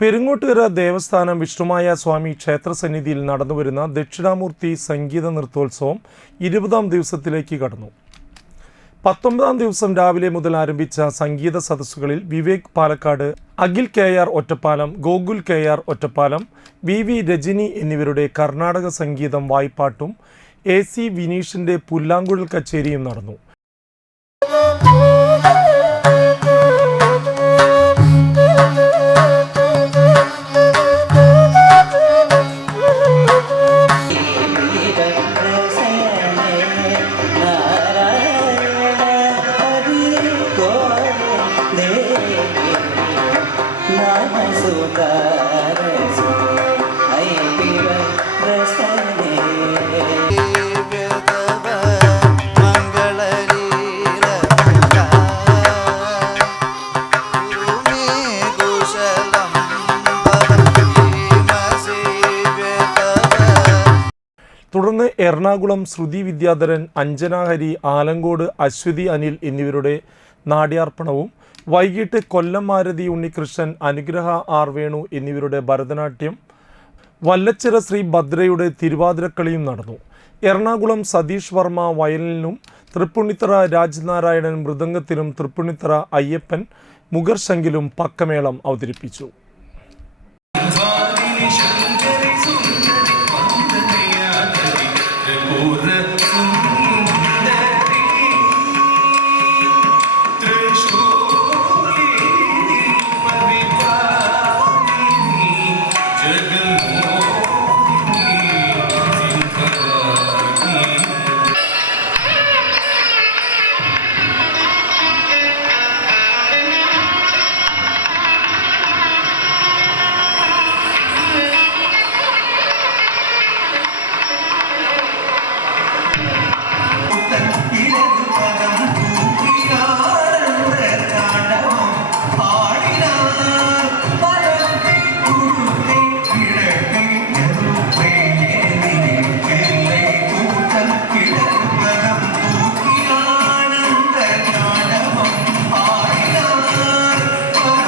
പെരുങ്ങോട്ടുകര ദേവസ്ഥാനം വിഷ്ണുമായ സ്വാമി ക്ഷേത്രസന്നിധിയിൽ നടന്നുവരുന്ന ദക്ഷിണാമൂർത്തി സംഗീത നൃത്തോത്സവം 20-ാം ദിവസത്തിലേക്ക് കടന്നു. 19-ാം ദിവസം രാവിലെ മുതൽ ആരംഭിച്ച സംഗീത സദസ്സുകളിൽ Vivek Palakkad, Akhil KR Ottapalam, Gokul KR Ottapalam, VV Rajani എന്നിവരുടെ കർണാടക സംഗീതം വായ്പാട്ടും AC വിനീഷിന്റെ പുല്ലാങ്കുഴൽ കച്ചേരിയും നടന്നു. തുടർന്ന് എറണാകുളം ശ്രുതി വിദ്യാധരൻ, അഞ്ജന ഹരി, ആലങ്കോട് അശ്വതി അനിൽ എന്നിവരുടെ നാട്യാർപ്പണവും വൈകിട്ട് കൊല്ലം മാരുതി ഉണ്ണികൃഷ്ണൻ, അനുഗ്രഹ R വേണു എന്നിവരുടെ ഭരതനാട്യം, വല്ലച്ചിറ ശ്രീ ഭദ്രയുടെ തിരുവാതിരക്കളിയും നടന്നു. എറണാകുളം സതീഷ് വർമ്മ വയലിനും, തൃപ്പുണിത്തറ രാജ്നാരായണൻ മൃദംഗത്തിനും, തൃപ്പുണിത്തറ അയ്യപ്പൻ മുഗർശങ്കിലും പക്കമേളം അവതരിപ്പിച്ചു.